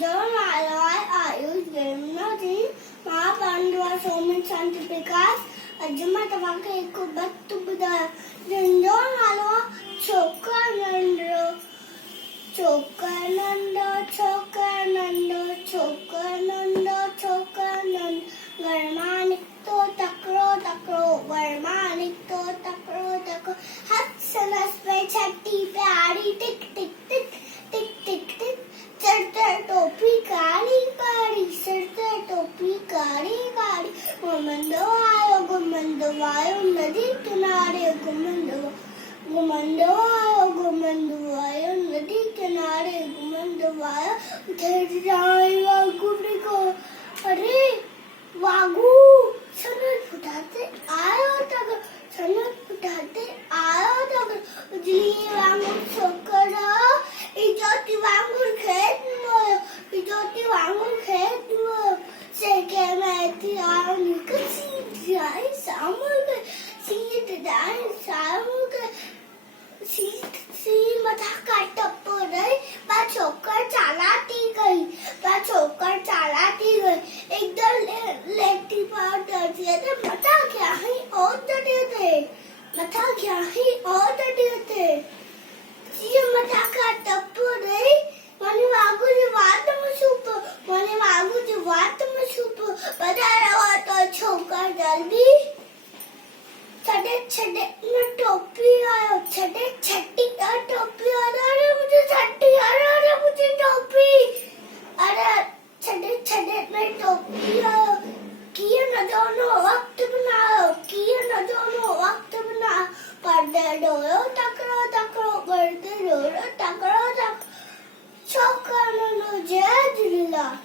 John Alloy Ayush Gemnati, Mahabandwa Somin Santi Pikas, Ajumatavaka Kubatu Buddha, John Alloy Chokanando, Chokanando, Chokanando, Chokanando, Chokanand, Garmanik to Takro, Takro, Garmanik to Takro, Takro, Hatsanas by Chatti Pari, tick, tick, tick, tick, tick, tick. चढ़ टोपी Kali Kali sir टोपी काली काली गुमंदो आयो नदी किनारे गुमंदो आयो नदी किनारे गुमंदो आयो उधर जाए वागू को अरे वागू सनत फुटाते आयो तक उजली वांगुर छोकरा इजोती वांगुर खे